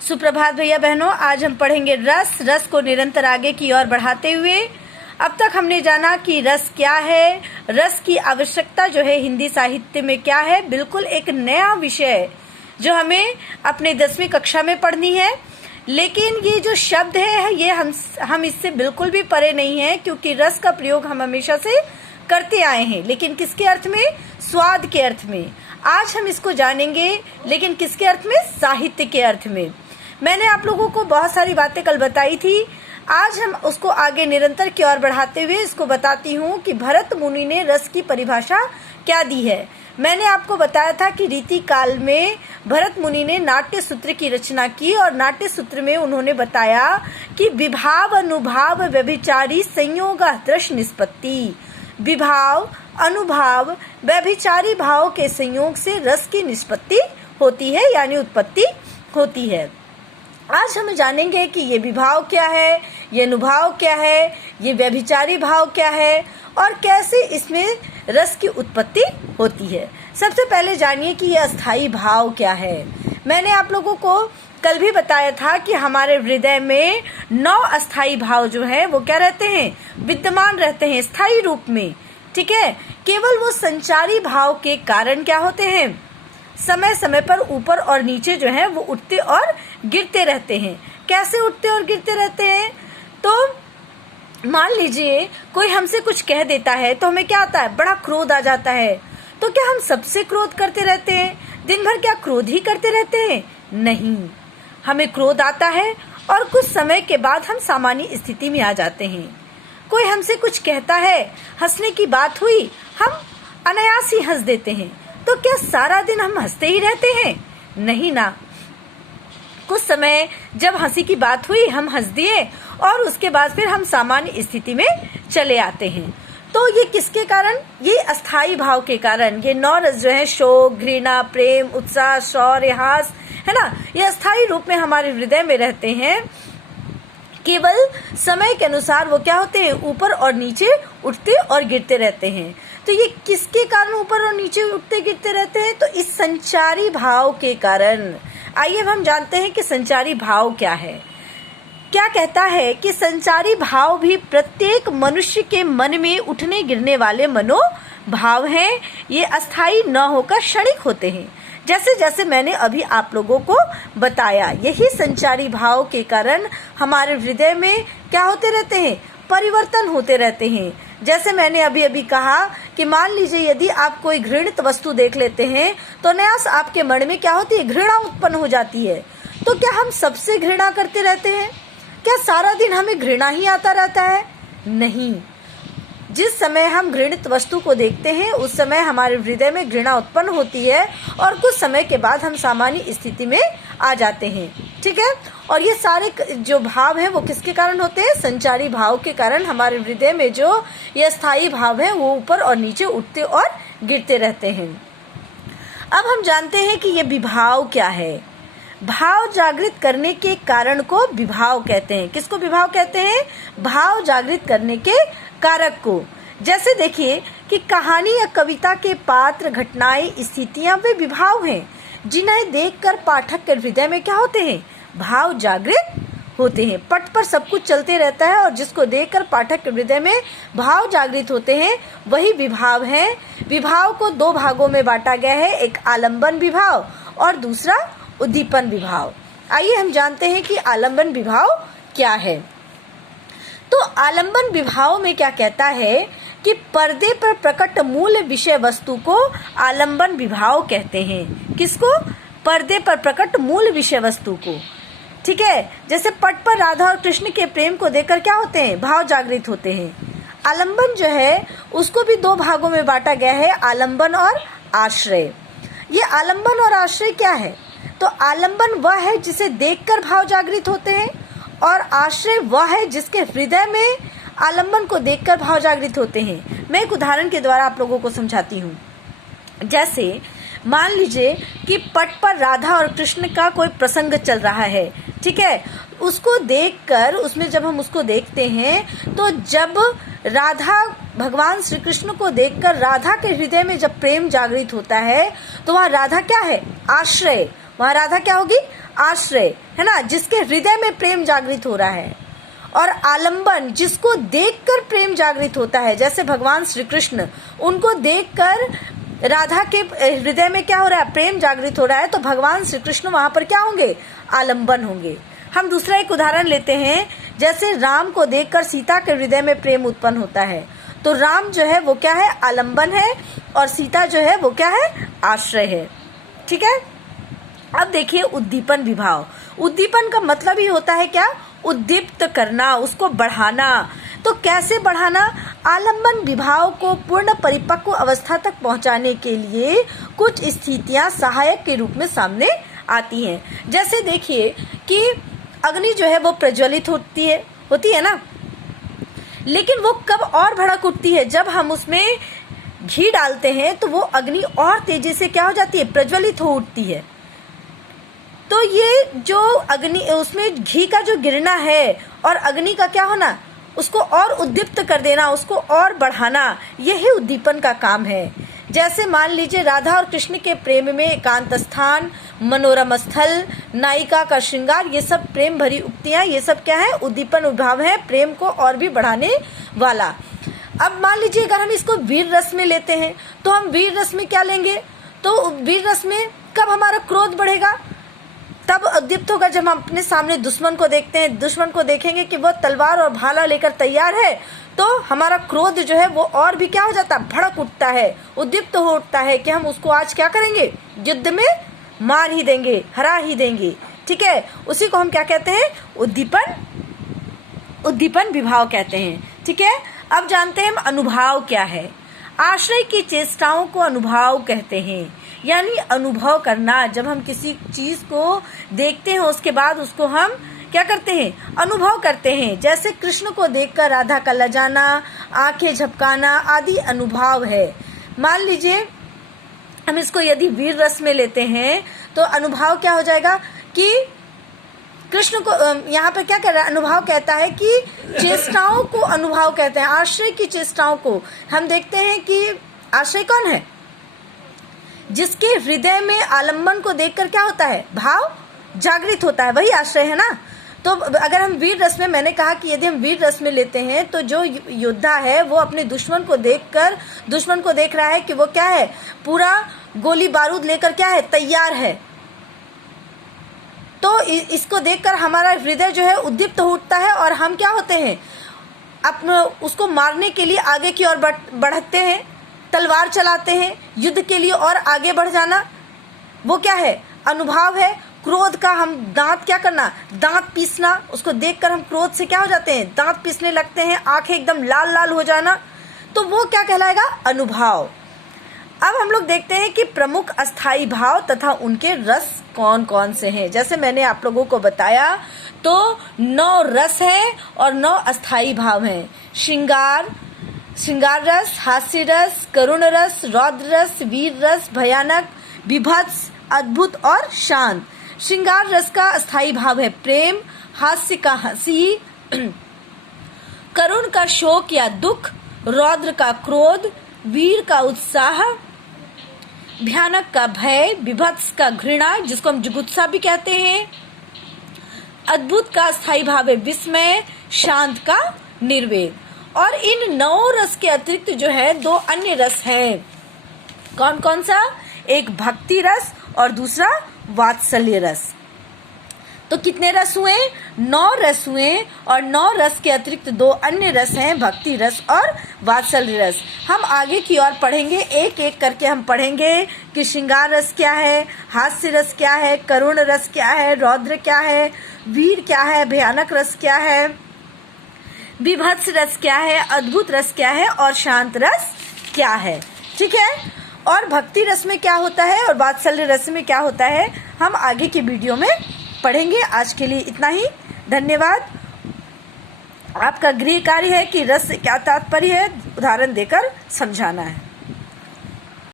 सुप्रभात भैया बहनों, आज हम पढ़ेंगे रस को निरंतर आगे की ओर बढ़ाते हुए। अब तक हमने जाना कि रस क्या है, रस की आवश्यकता जो है हिंदी साहित्य में क्या है। बिल्कुल एक नया विषय जो हमें अपने 10वीं कक्षा में पढ़नी है, लेकिन ये जो शब्द है ये हम इससे बिल्कुल भी परे नहीं है, क्योंकि रस का प्रयोग हम हमेशा से करते आए हैं। लेकिन किसके अर्थ में? स्वाद के अर्थ में। आज हम इसको जानेंगे, लेकिन किसके अर्थ में? साहित्य के अर्थ में। मैंने आप लोगों को बहुत सारी बातें कल बताई थी, आज हम उसको आगे निरंतर की ओर बढ़ाते हुए इसको बताती हूँ कि भरत मुनि ने रस की परिभाषा क्या दी है। मैंने आपको बताया था कि रीति काल में भरत मुनि ने नाट्य सूत्र की रचना की, और नाट्य सूत्र में उन्होंने बताया कि विभाव अनुभाव व्यभिचारी संयोग दृश्य निष्पत्ति। विभाव अनुभाव व्यभिचारी भाव के संयोग से रस की निष्पत्ति होती है, यानी उत्पत्ति होती है। आज हम जानेंगे कि ये विभाव क्या है, ये अनुभाव क्या है, ये व्यभिचारी भाव क्या है, और कैसे इसमें रस की उत्पत्ति होती है। सबसे पहले जानिए कि ये अस्थाई भाव क्या है। मैंने आप लोगों को कल भी बताया था कि हमारे हृदय में 9 अस्थाई भाव जो है वो क्या रहते हैं? विद्यमान रहते हैं स्थायी रूप में। ठीक है, केवल वो संचारी भाव के कारण क्या होते हैं? समय समय पर ऊपर और नीचे जो है वो उठते और गिरते रहते हैं। कैसे उठते और गिरते रहते हैं? तो मान लीजिए कोई हमसे कुछ कह देता है तो हमें क्या आता है? बड़ा क्रोध आ जाता है। तो क्या हम सबसे क्रोध करते रहते हैं? दिन भर क्या क्रोध ही करते रहते हैं? नहीं, हमें क्रोध आता है और कुछ समय के बाद हम सामान्य स्थिति में आ जाते हैं। कोई हमसे कुछ कहता है, हंसने की बात हुई, हम अनायास ही हंस देते हैं। तो क्या सारा दिन हम हंसते ही रहते हैं? नहीं ना, कुछ समय जब हंसी की बात हुई हम हंस दिए और उसके बाद फिर हम सामान्य स्थिति में चले आते हैं। तो ये किसके कारण? ये अस्थाई भाव के कारण। ये 9 रस जो है, शोक, घृणा, प्रेम, उत्साह, शौर्य, हास, है ना, ये अस्थाई रूप में हमारे हृदय में रहते हैं। केवल समय के अनुसार वो क्या होते हैं? ऊपर और नीचे उठते और गिरते रहते हैं। तो ये किसके कारण ऊपर और नीचे उठते गिरते रहते हैं? तो इस संचारी भाव के कारण। आइए अब हम जानते हैं कि संचारी भाव क्या है। क्या कहता है कि संचारी भाव भी प्रत्येक मनुष्य के मन में उठने गिरने वाले मनोभाव हैं। ये अस्थाई न होकर क्षणिक होते हैं। जैसे जैसे मैंने अभी आप लोगों को बताया, यही संचारी भाव के कारण हमारे हृदय में क्या होते रहते हैं? परिवर्तन होते रहते हैं। जैसे मैंने अभी अभी कहा कि मान लीजिए यदि आप कोई घृणित वस्तु देख लेते हैं तो न्यास आपके मन में क्या होती है? घृणा उत्पन्न हो जाती है। तो क्या हम सबसे घृणा करते रहते हैं? क्या सारा दिन हमें घृणा ही आता रहता है? नहीं, जिस समय हम घृणित वस्तु को देखते हैं उस समय हमारे हृदय में घृणा उत्पन्न होती है, और कुछ समय के बाद हम सामान्य स्थिति में आ जाते हैं। ठीक है, और ये सारे जो भाव हैं वो किसके कारण होते हैं? संचारी भाव के कारण हमारे हृदय में जो ये स्थायी भाव है वो ऊपर और नीचे उठते और गिरते रहते हैं। अब हम जानते हैं कि ये विभाव क्या है। भाव जागृत करने के कारण को विभाव कहते हैं। किसको विभाव कहते हैं? भाव जागृत करने के कारक को। जैसे देखिए कि कहानी या कविता के पात्र, घटनाएं, स्थितियां वे विभाव हैं, जिन्हें देखकर पाठक के हृदय में क्या होते हैं? भाव जागृत होते हैं। पट पर सब कुछ चलते रहता है और जिसको देखकर पाठक के हृदय में भाव जागृत होते हैं वही विभाव है। विभाव को 2 भागों में बांटा गया है, एक आलंबन विभाव और दूसरा उद्दीपन विभाव। आइए हम जानते हैं कि आलंबन विभाव क्या है। तो आलंबन विभाव में क्या कहता है कि पर्दे पर प्रकट मूल विषय वस्तु को आलंबन विभाव कहते हैं। किसको? पर्दे पर प्रकट मूल विषय वस्तु को। ठीक है, जैसे पट पर राधा और कृष्ण के प्रेम को देखकर क्या होते हैं? भाव जागृत होते हैं। आलंबन जो है उसको भी 2 भागों में बांटा गया है, आलंबन और आश्रय। ये आलंबन और आश्रय क्या है? तो आलंबन वह है जिसे देखकर भाव जागृत होते हैं, और आश्रय वह है जिसके हृदय में आलंबन को देखकर भाव जागृत होते हैं। मैं एक उदाहरण के द्वारा आप लोगों को समझाती हूँ। जैसे मान लीजिए कि पट पर राधा और कृष्ण का कोई प्रसंग चल रहा है। ठीक है, उसको देखकर, उसमें जब हम उसको देखते हैं तो जब राधा, भगवान श्री कृष्ण को देखकर राधा के हृदय में जब प्रेम जागृत होता है तो वहाँ राधा क्या है? आश्रय। वहाँ राधा क्या होगी? आश्रय है ना, जिसके हृदय में प्रेम जागृत हो रहा है, और आलंबन जिसको देखकर प्रेम जागृत होता है, जैसे भगवान श्री कृष्ण, उनको देखकर राधा के हृदय में क्या हो रहा है, प्रेम जागृत हो रहा है, तो भगवान श्री कृष्ण वहां पर क्या होंगे, आलंबन होंगे। हम दूसरा एक उदाहरण लेते हैं, जैसे राम को देखकर सीता के हृदय में प्रेम उत्पन्न होता है, तो राम जो है वो क्या है, आलंबन है, और सीता जो है वो क्या है, आश्रय है। ठीक है। अब देखिए उद्दीपन विभाव। उद्दीपन का मतलब ही होता है क्या, उद्दीप्त करना, उसको बढ़ाना। तो कैसे बढ़ाना, आलंबन विभाव को पूर्ण परिपक्व अवस्था तक पहुंचाने के लिए कुछ स्थितियां सहायक के रूप में सामने आती हैं। जैसे देखिए कि अग्नि जो है वो प्रज्वलित होती है ना, लेकिन वो कब और भड़क उठती है, जब हम उसमें घी डालते हैं तो वो अग्नि और तेजी से क्या हो जाती है, प्रज्वलित हो उठती है। तो ये जो अग्नि, उसमें घी का जो गिरना है और अग्नि का क्या होना, उसको और उद्दीप्त कर देना, उसको और बढ़ाना, यही उद्दीपन का काम है। जैसे मान लीजिए राधा और कृष्ण के प्रेम में एकांत स्थान, मनोरम स्थल, नायिका का श्रृंगार, ये सब प्रेम भरी उक्तियां, ये सब क्या है, उद्दीपन उद्भाव है, प्रेम को और भी बढ़ाने वाला। अब मान लीजिए अगर हम इसको वीर रस में लेते हैं, तो हम वीर रस में क्या लेंगे, तो वीर रस में कब हमारा क्रोध बढ़ेगा, तब उद्दीप्त होगा जब हम अपने सामने दुश्मन को देखते हैं, दुश्मन को देखेंगे कि वो तलवार और भाला लेकर तैयार है, तो हमारा क्रोध जो है वो और भी क्या हो जाता है, भड़क उठता है, उद्दीप्त हो उठता है कि हम उसको आज क्या करेंगे, युद्ध में मार ही देंगे, हरा ही देंगे। ठीक है, उसी को हम क्या कहते हैं, उद्दीपन विभाव कहते हैं। ठीक है। अब जानते हैं हम अनुभाव क्या है। आश्रय की चेष्टाओं को अनुभाव कहते हैं, यानी अनुभव करना। जब हम किसी चीज को देखते हैं उसके बाद उसको हम क्या करते हैं, अनुभव करते हैं। जैसे कृष्ण को देखकर राधा का लजाना, आंखें झपकाना आदि अनुभव है। मान लीजिए हम इसको यदि वीर रस में लेते हैं तो अनुभव क्या हो जाएगा कि कृष्ण को यहाँ पे क्या कर रहा है, अनुभव कहता है कि चेष्टाओं को अनुभव कहते हैं। आश्रय की चेष्टाओं को हम देखते हैं कि आश्रय कौन है, जिसके हृदय में आलंबन को देखकर क्या होता है, भाव जागृत होता है, वही आश्रय है ना। तो अगर हम वीर रस में, मैंने कहा कि यदि हम वीर रस में लेते हैं तो जो योद्धा है वो अपने दुश्मन को देखकर, दुश्मन को देख रहा है कि वो क्या है, पूरा गोली बारूद लेकर क्या है, तैयार है। तो इसको देखकर हमारा हृदय जो है उद्दीप्त हो उठता है और हम क्या होते हैं, अपने उसको मारने के लिए आगे की ओर बढ़ते हैं, तलवार चलाते हैं, युद्ध के लिए और आगे बढ़ जाना, वो क्या है, अनुभव है। क्रोध का हम दांत क्या करना, दांत पीसना, उसको देखकर हम क्रोध से क्या हो जाते हैं, दांत पीसने लगते हैं, आंखें एकदम लाल लाल हो जाना, तो वो क्या कहलाएगा, अनुभव। अब हम लोग देखते हैं कि प्रमुख अस्थाई भाव तथा उनके रस कौन कौन से हैं। जैसे मैंने आप लोगों को बताया तो 9 रस है और 9 अस्थाई भाव हैं। श्रृंगार रस, हास्य रस, करुण रस, रौद्र रस, वीर रस, भयानक, विभत्स, अद्भुत और शांत। श्रृंगार रस का अस्थाई भाव है प्रेम, हास्य का हंसी, करुण का शोक या दुख, रौद्र का क्रोध, वीर का उत्साह, भयानक का भय, विभत्स का घृणा जिसको हम जुगुत्सा भी कहते हैं, अद्भुत का स्थायी भाव है विस्मय, शांत का निर्वेद। और इन 9 रस के अतिरिक्त जो है 2 अन्य रस हैं। कौन कौन सा, एक भक्ति रस और दूसरा वात्सल्य रस। तो कितने रस हुए, 9 रस हुए और 9 रस के अतिरिक्त 2 अन्य रस हैं, भक्ति रस और वात्सल्य रस। हम आगे की ओर पढ़ेंगे, एक एक करके हम पढ़ेंगे कि श्रृंगार रस क्या है, हास्य रस क्या है, करुण रस क्या है, रौद्र क्या है, वीर क्या है, भयानक रस क्या है, विभत्स रस क्या है, अद्भुत रस क्या है और शांत रस क्या है। ठीक है। और भक्ति रस में क्या होता है और वात्सल्य रस में क्या होता है, हम आगे की वीडियो में पढ़ेंगे। आज के लिए इतना ही, धन्यवाद। आपका गृह कार्य है कि रस से क्या तात्पर्य है, उदाहरण देकर समझाना है।